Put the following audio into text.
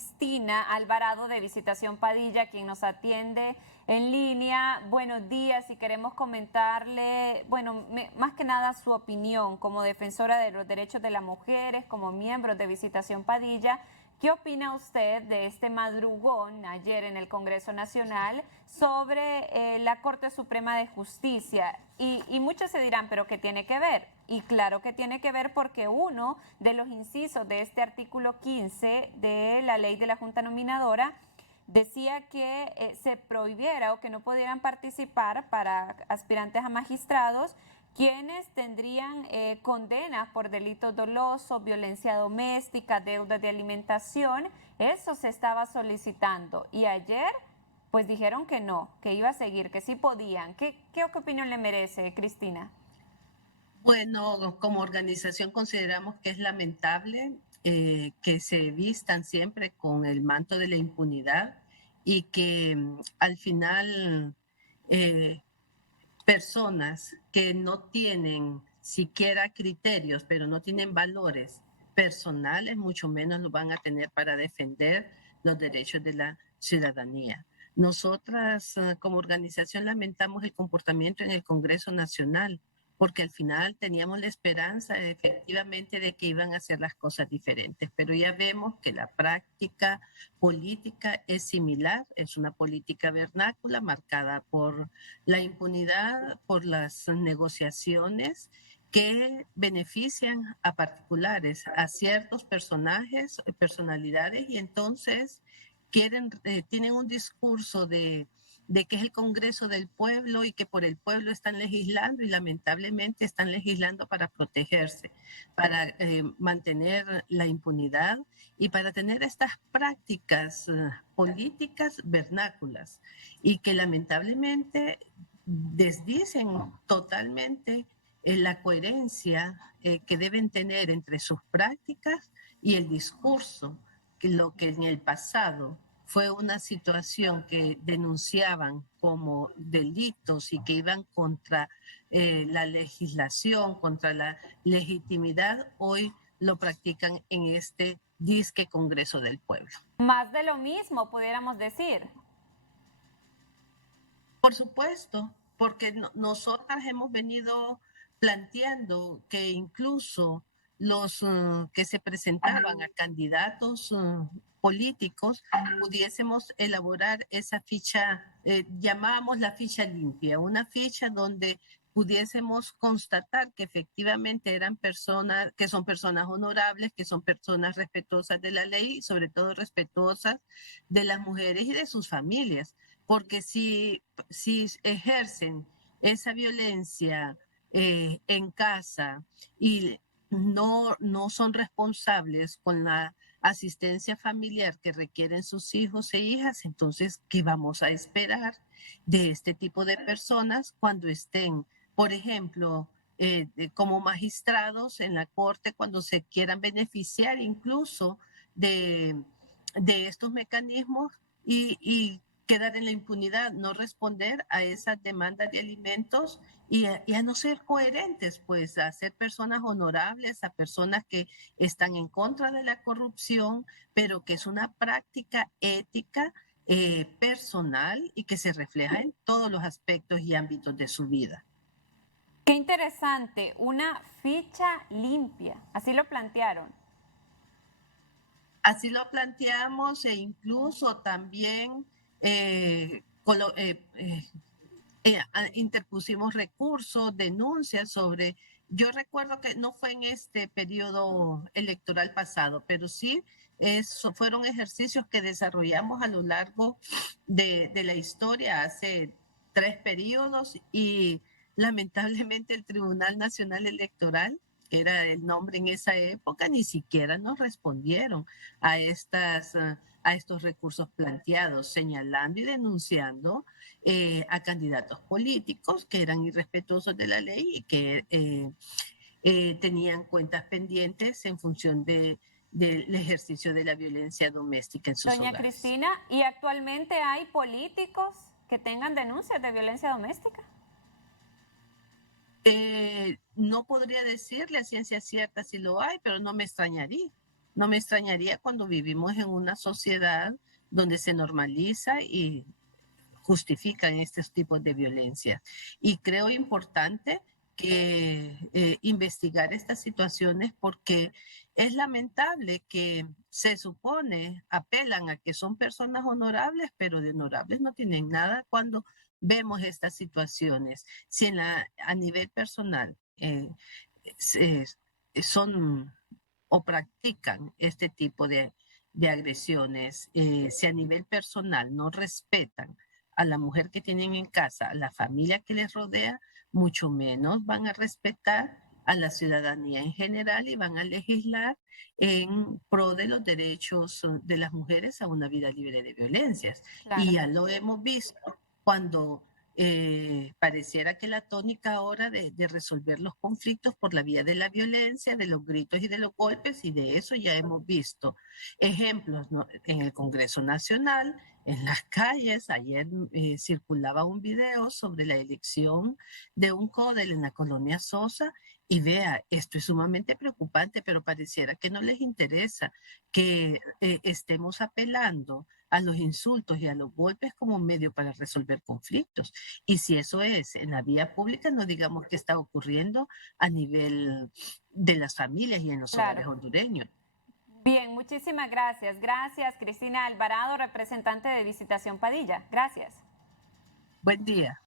Cristina Alvarado de Visitación Padilla, quien nos atiende en línea. Buenos días y queremos comentarle, bueno, más que nada su opinión como defensora de los derechos de las mujeres, como miembro de Visitación Padilla. ¿Qué opina usted de este madrugón ayer en el Congreso Nacional sobre la Corte Suprema de Justicia? Y muchos se dirán, ¿pero qué tiene que ver? Y claro que tiene que ver porque uno de los incisos de este artículo 15 de la ley de la Junta Nominadora decía que se prohibiera o que no pudieran participar para aspirantes a magistrados quienes tendrían condenas por delitos dolosos, violencia doméstica, deudas de alimentación. Eso se estaba solicitando y ayer pues dijeron que no, que iba a seguir, que sí podían. ¿Qué opinión le merece, Cristina? Bueno, como organización consideramos que es lamentable que se vistan siempre con el manto de la impunidad y que al final eh, personas que no tienen siquiera criterios, pero no tienen valores personales, mucho menos lo van a tener para defender los derechos de la ciudadanía. Nosotras como organización lamentamos el comportamiento en el Congreso Nacional, porque al final teníamos la esperanza efectivamente de que iban a hacer las cosas diferentes, pero ya vemos que la práctica política es similar, es una política vernácula marcada por la impunidad, por las negociaciones que benefician a particulares, a ciertos personajes, personalidades, y entonces tienen un discurso de que es el Congreso del pueblo y que por el pueblo están legislando y lamentablemente están legislando para protegerse, para mantener la impunidad y para tener estas prácticas políticas vernáculas y que lamentablemente desdicen totalmente la coherencia que deben tener entre sus prácticas y el discurso, que lo que en el pasado fue una situación que denunciaban como delitos y que iban contra la legislación, contra la legitimidad, hoy lo practican en este disque Congreso del Pueblo. Más de lo mismo, pudiéramos decir. Por supuesto, porque nosotras hemos venido planteando que incluso los que se presentaban a candidatos políticos pudiésemos elaborar esa ficha, llamábamos la ficha limpia, una ficha donde pudiésemos constatar que efectivamente eran personas, que son personas honorables, que son personas respetuosas de la ley y sobre todo respetuosas de las mujeres y de sus familias, porque si ejercen esa violencia en casa y no son responsables con la asistencia familiar que requieren sus hijos e hijas, entonces, ¿qué vamos a esperar de este tipo de personas cuando estén, por ejemplo, como magistrados en la corte, cuando se quieran beneficiar incluso de, de estos mecanismos y quedar en la impunidad, no responder a esas demandas de alimentos y a no ser coherentes, pues a ser personas honorables, a personas que están en contra de la corrupción, pero que es una práctica ética personal y que se refleja en todos los aspectos y ámbitos de su vida. Qué interesante, una ficha limpia, así lo plantearon. Así lo planteamos e incluso también colo interpusimos recursos, denuncias sobre, yo recuerdo que no fue en este periodo electoral pasado, pero sí fueron ejercicios que desarrollamos a lo largo de la historia hace 3 periodos y lamentablemente el Tribunal Nacional Electoral, que era el nombre en esa época, ni siquiera nos respondieron a a estos recursos planteados, señalando y denunciando a candidatos políticos que eran irrespetuosos de la ley y que tenían cuentas pendientes en función del ejercicio de la violencia doméstica en sus Doña hogares. Cristina, ¿y actualmente hay políticos que tengan denuncias de violencia doméstica? No podría decirle a ciencia cierta si lo hay, pero no me extrañaría. no me extrañaría cuando vivimos en una sociedad donde se normaliza y justifican estos tipos de violencia. Y creo importante que investigar estas situaciones porque es lamentable que se supone, apelan a que son personas honorables, pero de honorables no tienen nada cuando vemos estas situaciones. Si a nivel personal se- son o practican este tipo de agresiones, si a nivel personal no respetan a la mujer que tienen en casa, a la familia que les rodea, mucho menos van a respetar a la ciudadanía en general y van a legislar en pro de los derechos de las mujeres a una vida libre de violencias. Y Claro. ya lo hemos visto cuando pareciera que la tónica ahora de resolver los conflictos por la vía de la violencia, de los gritos y de los golpes, y de eso ya hemos visto ejemplos, ¿no? En el Congreso Nacional, en las calles. Ayer circulaba un video sobre la elección de un códel en la colonia Sosa. Y vea, esto es sumamente preocupante, pero pareciera que no les interesa que estemos apelando a los insultos y a los golpes como medio para resolver conflictos. Y si eso es en la vía pública, no digamos qué está ocurriendo a nivel de las familias y en los Claro. hogares hondureños. Bien, muchísimas gracias. Gracias, Cristina Alvarado, representante de Visitación Padilla. Gracias. Buen día.